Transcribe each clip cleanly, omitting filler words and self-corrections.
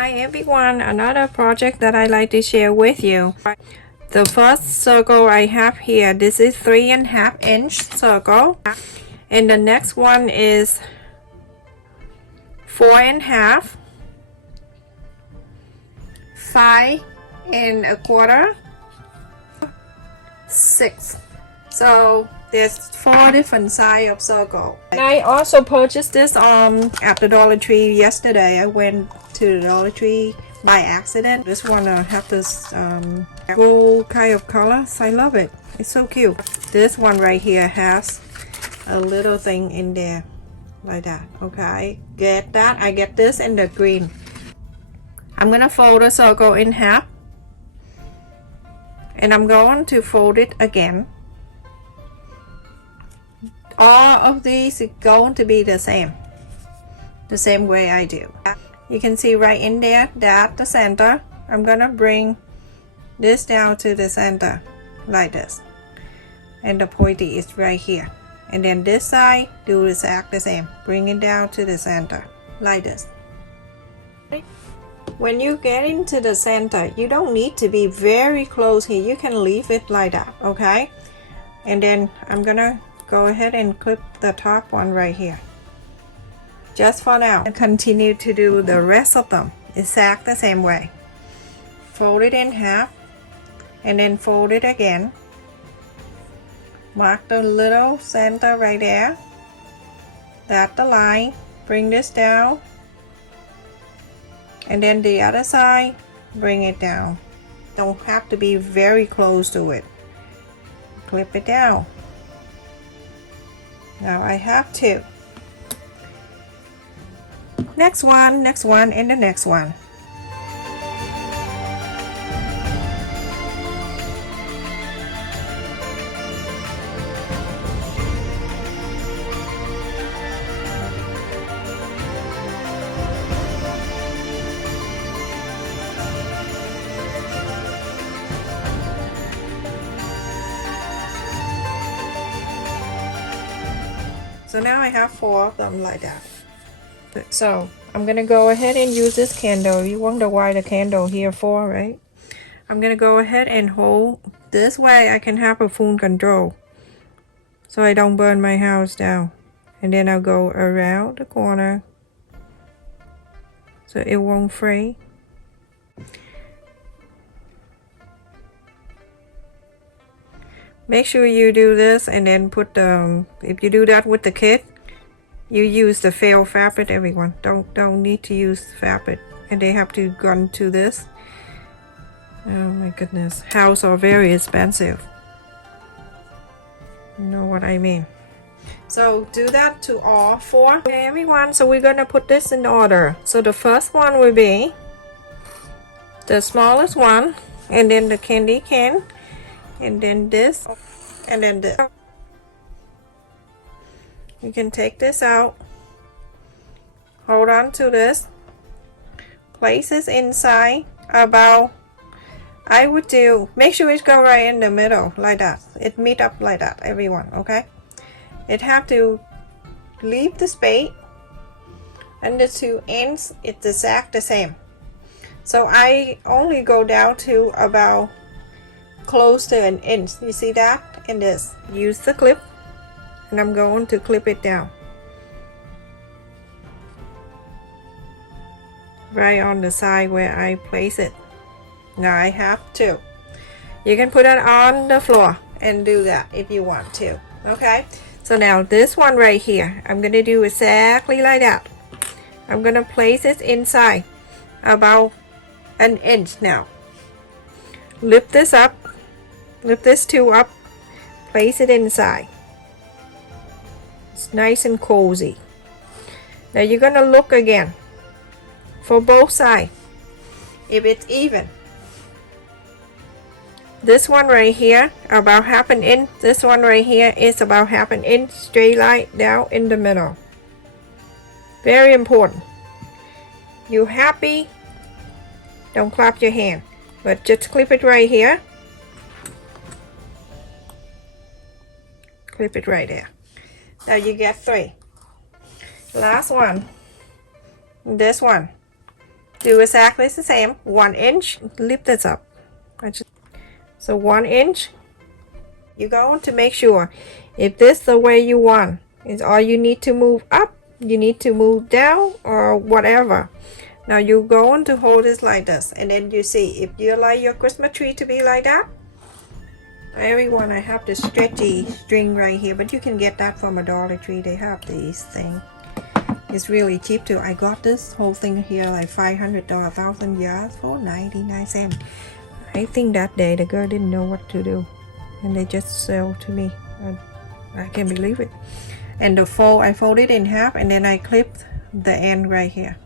Hi everyone, another project that I like to share with you. The first circle I have here, this is 3.5 inch circle, and the next one is 4.5, 5.25, 6. So there's 4 different size of circle. And I also purchased this at the Dollar Tree yesterday. I went to the Dollar Tree by accident. This one have this gold kind of colors. I love it. It's so cute. This one right here has a little thing in there like that. Okay, get that? I get this in the green. I'm gonna fold the circle in half, and I'm going to fold it again. All of these are going to be the same way I do. You can see right in there that the center, I'm gonna bring this down to the center like this, and the pointy is right here. And then this side, do the exact the same, bring it down to the center like this. When you get into the center, you don't need to be very close here. You can leave it like that, okay? And then I'm gonna go ahead and clip the top one right here just for now, and continue to do the rest of them exact the same way. Fold it in half and then fold it again. Mark the little center right there. That's the line. Bring this down, and then the other side, bring it down. Don't have to be very close to it. Clip it down. Now I have 2. Next one, and the next one. So now I have 4 of them like that. So I'm gonna go ahead and use this candle. You wonder why the candle here for, right? I'm gonna go ahead and hold this way. I can have a full control so I don't burn my house down. And then I'll go around the corner so it won't fray. Make sure you do this and then put the, if you do that with the kit, you use the fail fabric, everyone. Don't need to use fabric, and they have to go to this. Oh my goodness, houses are very expensive. You know what I mean. So do that to all 4. Okay, everyone, so we're gonna put this in order. So the first one will be the smallest one, and then the candy can, and then this, and then this. You can take this out, hold on to this, place this inside about, I would do, make sure it go right in the middle like that. It meet up like that, everyone, okay? It have to leave the space, and the 2 ends, it's exact the same. So I only go down to about close to an inch. You see that? And this, use the clip, and I'm going to clip it down right on the side where I place it. Now I have 2. You can put it on the floor and do that if you want to, okay? So now this one right here, I'm gonna do exactly like that. I'm gonna place it inside about an inch now. Lift this up, lift this 2 up, place it inside. It's nice and cozy. Now you're gonna look again for both sides if it's even. This one right here about half an inch. This one right here is about half an inch straight line down in the middle. Very important. You happy? Don't clap your hand, but just clip it right here. Clip it right there. Now you get 3. Last one. This one. do exactly the same. 1 inch, lift this up. So 1 inch. You're going to make sure if this the way you want, is all you need to move up, you need to move down, or whatever. Now you're going to hold this like this, and then you see if you like your Christmas tree to be like that. Everyone, I have the stretchy string right here, but you can get that from a Dollar Tree. They have these things. It's really cheap too. I got this whole thing here like $500, 1,000 yards for 99 cents. I think that day the girl didn't know what to do, and they just sell to me. I can't believe it. And the fold, I fold it in half, and then I clipped the end right here.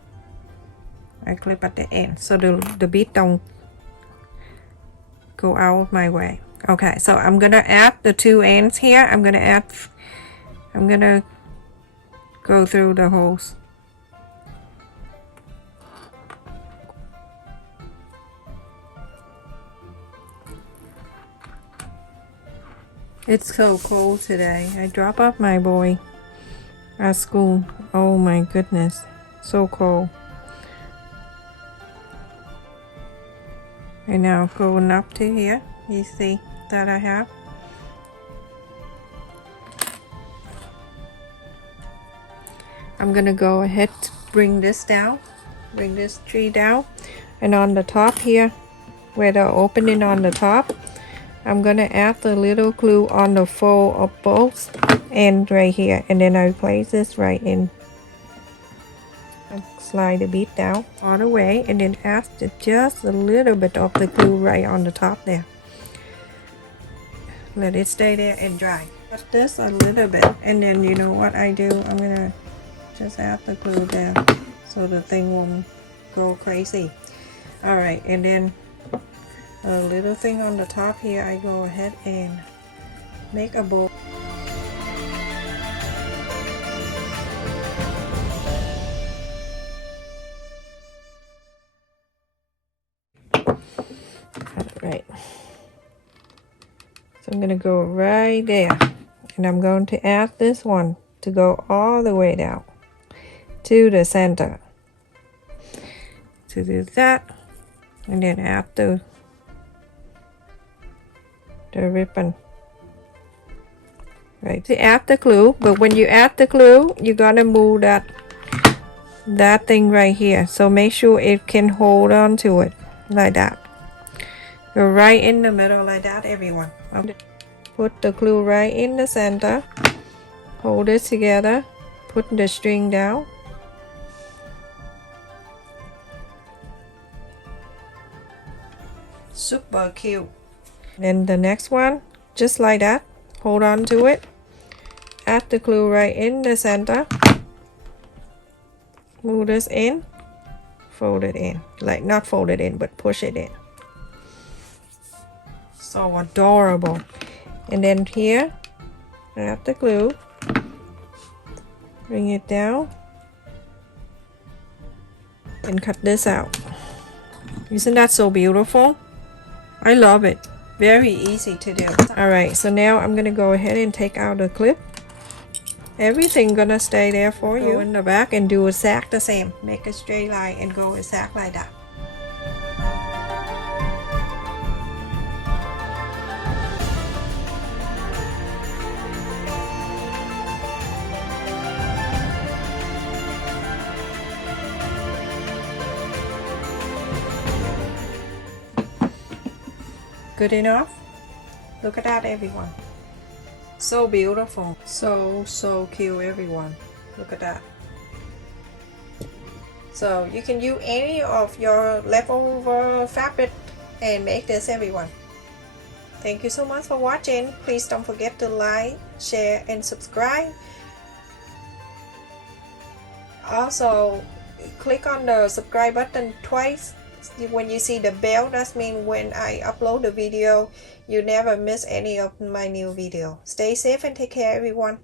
I clip at the end so the bead don't go out of my way. Okay, so I'm gonna add the 2 ends here. I'm gonna go through the holes. It's so cold today. I drop off my boy at school. Oh my goodness, so cold. And now going up to here, you see that I have. I'm gonna go ahead, bring this down, bring this tree down, and on the top here, where the opening on the top, I'm gonna add the little glue on the fold of both ends right here, and then I place this right in. Slide the bead down all the way, and then add just a little bit of the glue right on the top there. Let it stay there and dry. Just this a little bit, and then you know what I do? I'm gonna just add the glue there so the thing won't go crazy. All right, and then a little thing on the top here, I go ahead and make a bow. Right, so I'm gonna go right there, and I'm going to add this one to go all the way down to the center. To do that, and then add the ribbon. Right, to add the glue, but when you add the glue, you're gonna move that thing right here. So make sure it can hold on to it like that. Go right in the middle like that, everyone. Put the glue right in the center. Hold it together. Put the string down. Super cute. Then the next one, just like that. Hold on to it. Add the glue right in the center. Move this in. Fold it in. Like not fold it in, but push it in. So adorable. And then here, add the glue, bring it down, and cut this out. Isn't that so beautiful? I love it. Very easy to do. Alright, so now I'm gonna go ahead and take out the clip. Everything gonna stay there for you. Go in the back and do exact the same. Make a straight line and go exact like that. Good enough? Look at that, everyone. So beautiful. So cute, everyone. Look at that. So you can use any of your leftover fabric and make this, everyone. Thank you so much for watching. Please don't forget to like, share, and subscribe. Also, click on the subscribe button twice. When you see the bell, that means when I upload the video, you never miss any of my new video. Stay safe and take care, everyone.